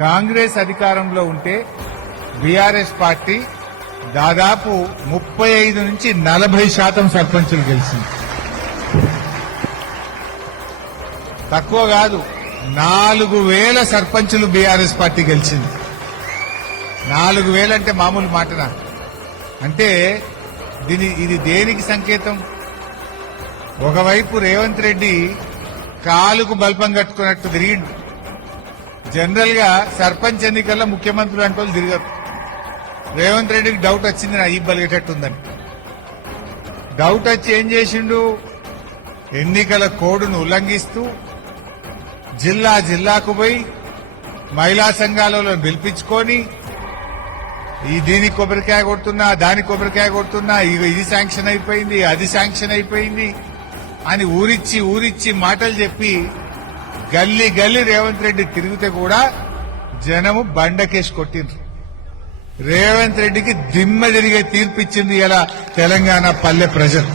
కాంగ్రెస్ అధికారంలో ఉంటే BRS party దాదాపు 35 నుంచి 40% సర్పంచులు గెలిచింది. తక్కువ కాదు, 4000 సర్పంచులు బీఆర్ఎస్ పార్టీ గెలిచింది. 4000 అంటే మామూలు మాటనా? అంటే ఇది దేనికి సంకేతం? ఒకవైపు రేవంత్ రెడ్డి కాలుకు బల్పం కట్టుకున్నట్టు తిరిగిండు. జనరల్ గా సర్పంచ్ ఎన్నికల్లో ముఖ్యమంత్రులు అంటే వాళ్ళు తిరగరు. రేవంత్ రెడ్డికి డౌట్ వచ్చింది, నా ఈ బలిగేటట్టుందని. డౌట్ వచ్చి ఏం చేసిండు? ఎన్నికల కోడ్ను ఉల్లంఘిస్తూ జిల్లాకు పోయి మహిళా సంఘాలలో పిలిపించుకొని దీనికి కొబ్బరికాయ కొడుతున్నా, దానికి కొబ్బరికాయ కొడుతున్నా, ఇది శాంక్షన్ అయిపోయింది, అది శాంక్షన్ అయిపోయింది అని ఊరిచ్చి మాటలు చెప్పి గల్లీ రేవంత్ రెడ్డి తిరిగితే కూడా జనము బండకేసి కొట్టిండ్రు. రేవంత్ రెడ్డికి దిమ్మ తిరిగే తీర్పిచ్చింది ఇలా తెలంగాణ పల్లె ప్రజలు.